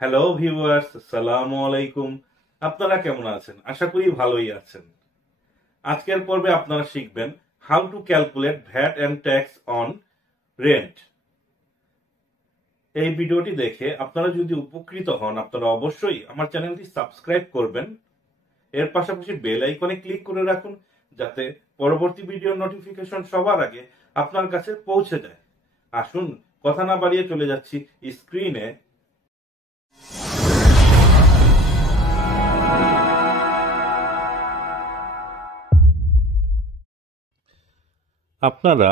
Hello viewers, আসসালামু আলাইকুম। আপনারা কেমন আছেন? আশা করি ভালোই আছেন। আজকের পর্বে আপনারা শিখবেন how to calculate VAT and tax on rent. এই ভিডিওটি দেখে আপনারা যদি উপকৃত হন, আপনারা অবশ্যই আমার চ্যানেলটি সাবস্ক্রাইব করবেন। এর পাশাপাশি বেল আইকনে ক্লিক করে রাখুন, যাতে পরবর্তী ভিডিওর নোটিফিকেশন সবার আগে আপনার কাছে পৌঁছে যায়। আসুন, কথা না বাড়িয়ে চলে যাচ্ছি স্ক্রিনে। আপনারা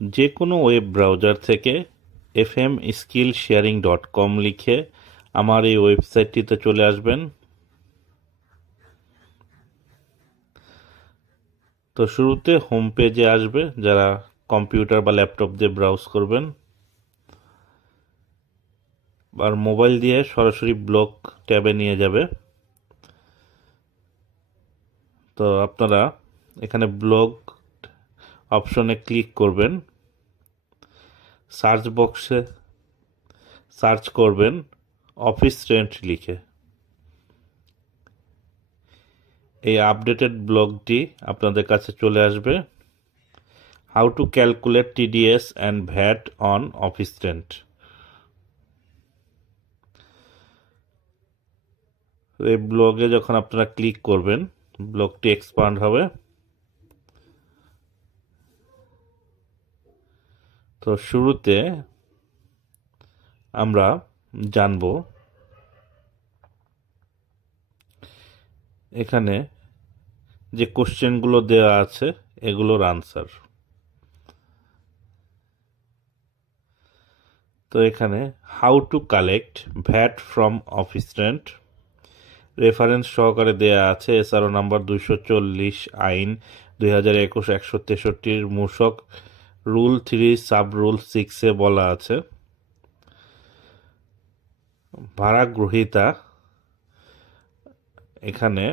যে কোনো ওয়েব ব্রাউজার থেকে fmskillsharing.com লিখে আমার এই ওয়েবসাইটটিতে চলে আসবেন। তো শুরুতে হোম পেজে আসবে, যারা কম্পিউটার বা ল্যাপটপ দিয়ে ব্রাউজ করবেন, আর মোবাইল দিয়ে সরাসরি ব্লগ ট্যাবে নিয়ে যাবে। তো আপনারা এখানে ব্লগ অপশনে ক্লিক করবেন, সার্চ বক্সে সার্চ করবেন অফিস রেন্ট লিখে। এই আপডেটেড ব্লগটি আপনাদের কাছে চলে আসবে, how to calculate TDS and VAT on office rent. এই ব্লগে যখন আপনারা ক্লিক করবেন, ব্লগটি এক্সপান্ড হবে। তো শুরুতে আমরা জানব এখানে যে কোশ্চেনগুলো দেওয়া আছে এগুলোর আনসার। তো এখানে how to collect VAT from office rent reference সহকারে দেয়া আছে। এসআরও নাম্বার 240 আইন 2021 163 মূসক রুল 3 সাব রুল 6 এ বলা আছে ভাড়া গ্রহীতা, এখানে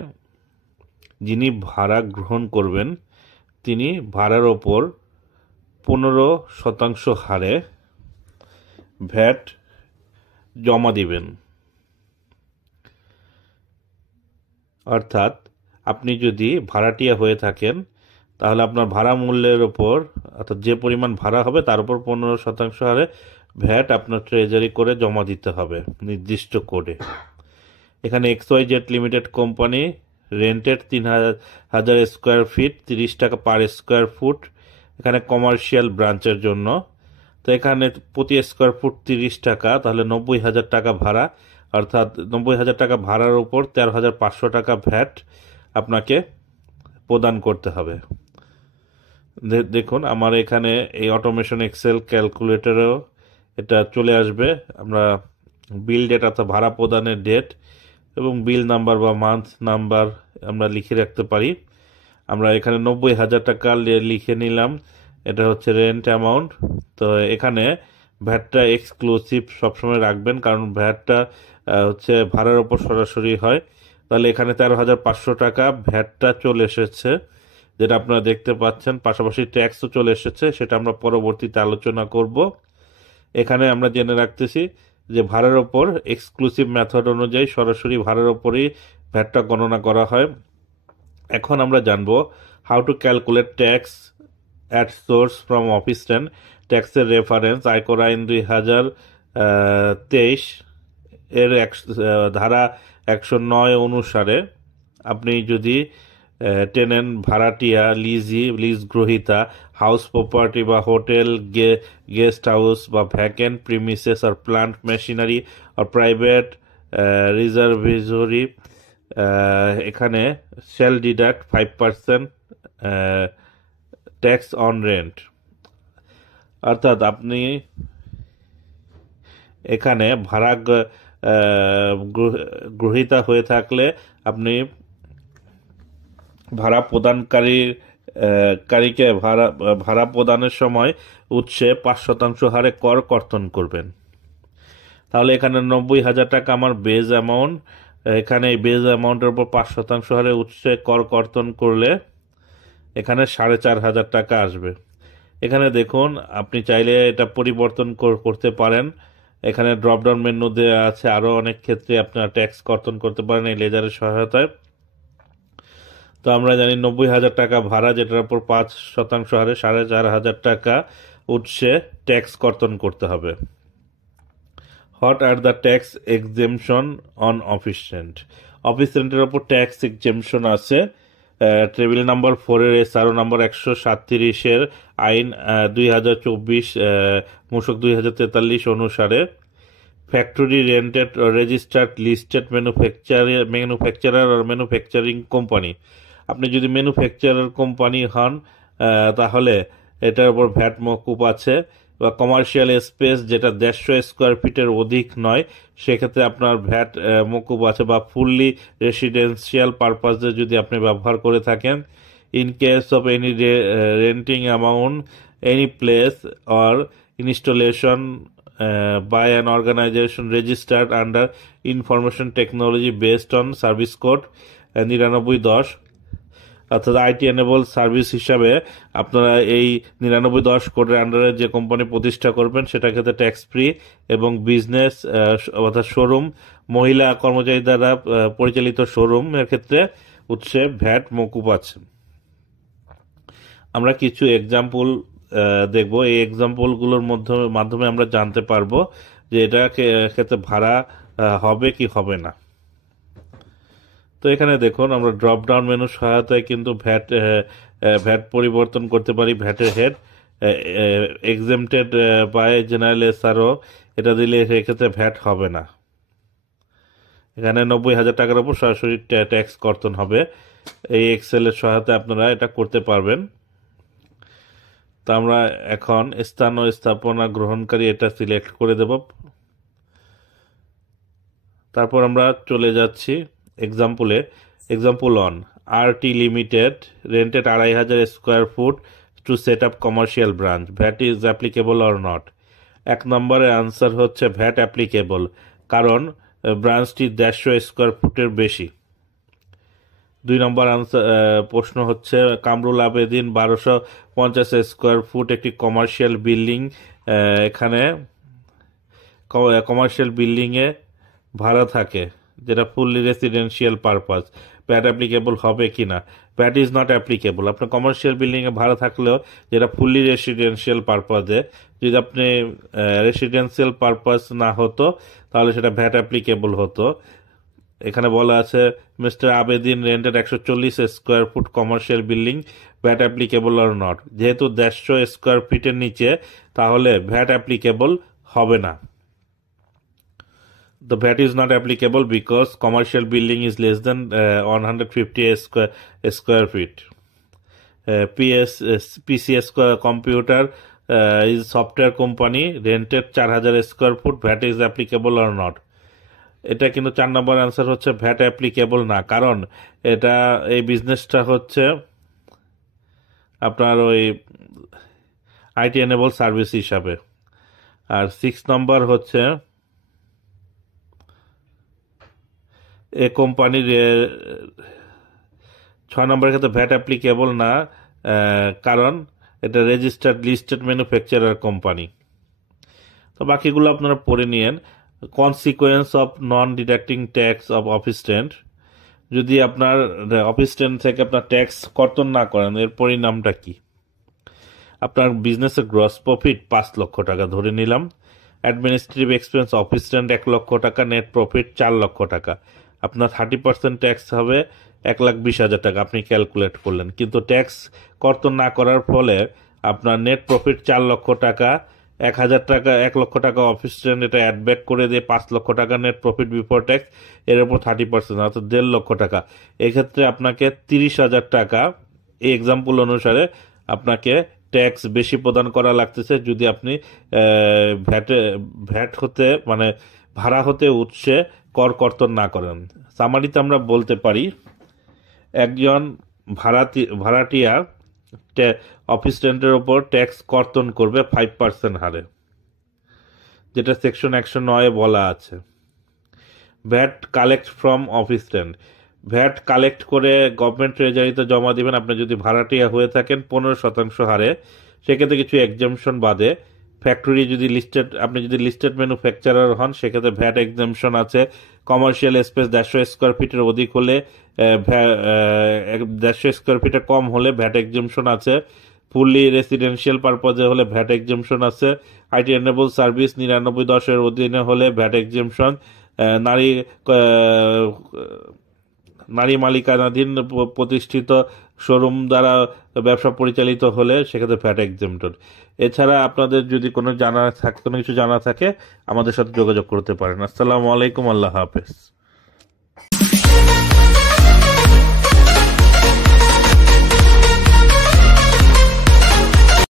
যিনি ভাড়া গ্রহণ করবেন তিনি ভাড়ার ওপর 15% হারে ভ্যাট জমা দিবেন। অর্থাৎ আপনি যদি ভাড়াটিয়া হয়ে থাকেন, তাহলে আপনার ভাড়া মূল্যের ওপর, অর্থাৎ যে পরিমাণ ভাড়া হবে তার উপর 15% হারে ভ্যাট আপনার ট্রেজারি করে জমা দিতে হবে নির্দিষ্ট করে। এখানে XYZ limited company rented 3000 square feet, 30 টাকা পার স্কোয়ার ফুট, এখানে কমার্শিয়াল ব্রাঞ্চের জন্য। তো এখানে প্রতি স্কোয়ার ফুট 30 টাকা, তাহলে 90,000 টাকা ভাড়া, অর্থাৎ 90,000 টাকা ভাড়ার উপর 13,500 টাকা ভ্যাট আপনাকে প্রদান করতে হবে। দেখুন আমার এখানে এই অটোমেশন এক্সেল ক্যালকুলেটরেও এটা চলে আসবে। আমরা বিল ডেট অর্থাৎ ভাড়া প্রদানের ডেট এবং বিল নাম্বার বা মান্থ নাম্বার আমরা লিখে রাখতে পারি। আমরা এখানে 90,000 টাকা লিখে নিলাম, এটা হচ্ছে রেন্ট অ্যামাউন্ট। তো এখানে ভ্যাটটা এক্সক্লুসিভ সবসময় রাখবেন, কারণ ভ্যাটটা হচ্ছে ভাড়ার ওপর সরাসরি হয়। তাহলে এখানে 13,500 টাকা ভ্যাটটা চলে এসেছে, যেটা আপনারা দেখতে পাচ্ছেন। পাশাপাশি ট্যাক্সও চলে এসেছে, সেটা আমরা পরবর্তীতে আলোচনা করব। এখানে আমরা জেনে রাখতেছি যে ভাড়ার ওপর এক্সক্লুসিভ মেথড অনুযায়ী সরাসরি ভাড়ার ওপরই ভ্যাটটা গণনা করা হয়। এখন আমরা জানবো how to calculate tax at source from office rent. ট্যাক্সের রেফারেন্স আয়কর আইন 2023 এর ধারা 109 অনুসারে আপনি যদি টেনেন্ট, ভাড়াটিয়া, লিজ গ্রহীতা, হাউস প্রপার্টি বা হোটেল, গেস্ট হাউস বা ভ্যাকেন্ট প্রিমিসেস আর প্লান্ট মেশিনারি আর প্রাইভেট রিজার্ভেটরি, এখানে shall deduct 5% tax on rent. অর্থাৎ আপনি এখানে ভাড়া গ্রহীতা হয়ে থাকলে আপনি ভাড়া কারীকে ভাড়া প্রদানের সময় উৎসে 5% হারে কর কর্তন করবেন। তাহলে এখানে 90,000 টাকা আমার বেজ অ্যামাউন্ট, এখানে এই বেজ অ্যামাউন্টের উপর 5% হারে উৎসে কর কর্তন করলে এখানে 4,500 টাকা আসবে। এখানে দেখুন আপনি চাইলে এটা পরিবর্তন করতে পারেন। এখানে ড্রপ ডাউন মেনু দেওয়া আছে, আরও অনেক ক্ষেত্রে আপনারা ট্যাক্স কর্তন করতে পারেন এই লেজারের সহায়তায়। তো আমরা জানি 90,000 টাকা ভাড়া, যেটার উপর 5% হারে 4,500 টাকা উৎসে ট্যাক্স কর্তন করতে হবে। What are the tax exemption on office rent? Office রেন্টের ওপর ট্যাক্স এক্সেমশন আছে টেবিল নাম্বার 4-এর SRO নাম্বার 137-এর আইন 2024 মূসক 2043 অনুসারে factory rented registered listed manufacturer আর ম্যানুফ্যাকচারিং কোম্পানি, আপনি যদি ম্যানুফ্যাকচারার কোম্পানি হন তাহলে এটার উপর ভ্যাট মকুব আছে। বা কমার্শিয়াল স্পেস যেটা 150 স্কোয়ার ফিটের অধিক নয়, সেক্ষেত্রে আপনার ভ্যাট মকুব আছে। বা ফুললি রেসিডেন্সিয়াল পারপাসে যদি আপনি ব্যবহার করে থাকেন, in case of any renting amount any place or installation by an organization registered under Information Technology based on Service Code 9910, অর্থাৎ আইটি এনেবল সার্ভিস হিসাবে আপনারা এই 9910 কোডের আন্ডারে যে কোম্পানি প্রতিষ্ঠা করবেন সেটা ক্ষেত্রে ট্যাক্স ফ্রি, এবং বিজনেস অর্থাৎ শোরুম, মহিলা কর্মচারী দ্বারা পরিচালিত শোরুমের ক্ষেত্রে উৎসে ভ্যাট মকুব আছে। আমরা কিছু এক্সাম্পল দেখব, এই এক্সাম্পলগুলোর মাধ্যমে আমরা জানতে পারবো যে এটা ক্ষেত্রে ভাড়া হবে কি হবে না। তো এখানে দেখুন আমরা ড্রপ ডাউন মেনু সহায়তায় কিন্তু ভ্যাট পরিবর্তন করতে পারি। ভ্যাটের head exempted by general SRO, এটা দিলে এক্ষেত্রে ভ্যাট হবে না। এখানে 90,000 টাকার উপর সরাসরি ট্যাক্স কর্তন হবে। এই এক্সেলের সহায়তায় আপনারা এটা করতে পারবেন। তো আমরা এখন স্থান ও স্থাপনা গ্রহণকারী এটা সিলেক্ট করে দেব। তারপর আমরা চলে যাচ্ছি এক্সাম্পলে। Example 1, RT limited rented 2,500 square foot to set up commercial branch, VAT is applicable or not? 1 নম্বরের আনসার হচ্ছে ভ্যাট অ্যাপ্লিকেবল, কারণ ব্রাঞ্চটি 150 স্কোয়ার ফুটের বেশি। 2 নম্বর আনসার প্রশ্ন হচ্ছে কামরুল আবেদিন 1250 স্কোয়ার ফুট একটি কমার্শিয়াল বিল্ডিং, এখানে কমার্শিয়াল বিল্ডিংয়ে ভাড়া থাকে যেটা fully residential purpose, VAT applicable হবে কি না? VAT is not applicable. আপনার কমার্শিয়াল বিল্ডিংয়ে ভাড়া থাকলেও যেটা ফুললি রেসিডেন্সিয়াল পারপাসে, যদি আপনি রেসিডেন্সিয়াল পারপাস না হতো তাহলে সেটা ভ্যাট অ্যাপ্লিকেবল হতো। এখানে বলা আছে mister Abedin rented 140 square foot commercial building, VAT applicable or not? যেহেতু 150 স্কোয়ার ফিটের নিচে, তাহলে ভ্যাট অ্যাপ্লিকেবল হবে না। The VAT is not applicable because commercial building is less than 150 square feet. PCS computer is software company rented 4,000 square foot, VAT is applicable or not? এটা কিন্তু 4 নম্বর answer হচ্ছে VAT applicable না, কারণ এটা এই বিজনেসটা হচ্ছে আপনার ওই আইটি এনেবল সার্ভিস হিসাবে। আর 6 নম্বর হচ্ছে এ কোম্পানির 6 নম্বরের ক্ষেত্রে ভ্যাট অ্যাপ্লিকেবল না, কারণ এটা রেজিস্টার্ড লিস্টেড ম্যানুফ্যাকচারার কোম্পানি। তো বাকিগুলো আপনারা পড়ে নিয়েন। Consequence of non deducting tax of office rent, যদি আপনার অফিস রেন্ট থেকে আপনার ট্যাক্স কর্তন না করেন, এর পরিণামটা কি? আপনার বিজনেসের গ্রস প্রফিট 5 লক্ষ টাকা ধরে নিলাম, অ্যাডমিনিস্ট্রেটিভ এক্সপেন্স অফিস রেন্ট 1 লক্ষ টাকা, নেট প্রফিট 4 লক্ষ টাকা, আপনার 30% ট্যাক্স হবে 1,20,000 টাকা, আপনি ক্যালকুলেট করলেন। কিন্তু ট্যাক্স কর্তন না করার ফলে আপনার নেট প্রফিট 4 লক্ষ টাকা, 1,000 টাকা 1 লক্ষ টাকা অফিস রেন্ট, এটা অ্যাড ব্যাক করে দিয়ে 5 লক্ষ টাকা নেট প্রফিট বিফোর ট্যাক্স, এর উপর 30% অর্থাৎ 1.5 লক্ষ টাকা। এক্ষেত্রে আপনাকে 30,000 টাকা এই এক্সাম্পল অনুসারে আপনাকে ট্যাক্স বেশি প্রদান করা লাগতেছে যদি আপনি ভ্যাট হতে মানে ভাড়া হতে উৎসে কর কর্তন না করেন। সামারিতে আমরা বলতে পারি একজন ভাড়াটিয়া অফিস রেন্টের ওপর ট্যাক্স কর্তন করবে 5% হারে, যেটা সেকশন 109 বলা আছে। VAT collect from office rent, VAT collect করে গভর্নমেন্ট ট্রেজারিতে জমা দিবেন আপনি যদি ভাড়াটিয়া হয়ে থাকেন 15% হারে। সেক্ষেত্রে কিছু এক্সাম্পশন বাদে ফ্যাক্টরি যদি লিস্টেড, আপনি যদি লিস্টেড ম্যানুফ্যাকচারার হন সেক্ষেত্রে ভ্যাট এক্সাম্পশন আছে। কমার্শিয়াল স্পেস 150 স্কোয়ার ফিটের অধিক হলে, 150 স্কোয়ার ফিটের কম হলে ভ্যাট এক্সাম্পশন আছে। ফুললি রেসিডেন্সিয়াল পারপজে হলে ভ্যাট এক্সাম্পশন আছে। আইটি এনেবল সার্ভিস 9910-এর অধীনে হলে ভ্যাট এক্সাম্পশন। নারী নারী মালিকানাধীন প্রতিষ্ঠিত শোরুম দ্বারা ব্যবসা পরিচালিত হলে সেক্ষেত্রে ভ্যাট এক্সেম্পটেড। এছাড়া আপনাদের যদি কোনো কিছু জানা থাকে আমাদের সাথে যোগাযোগ করতে পারেন। আসসালামু আলাইকুম, আল্লাহ হাফেজ।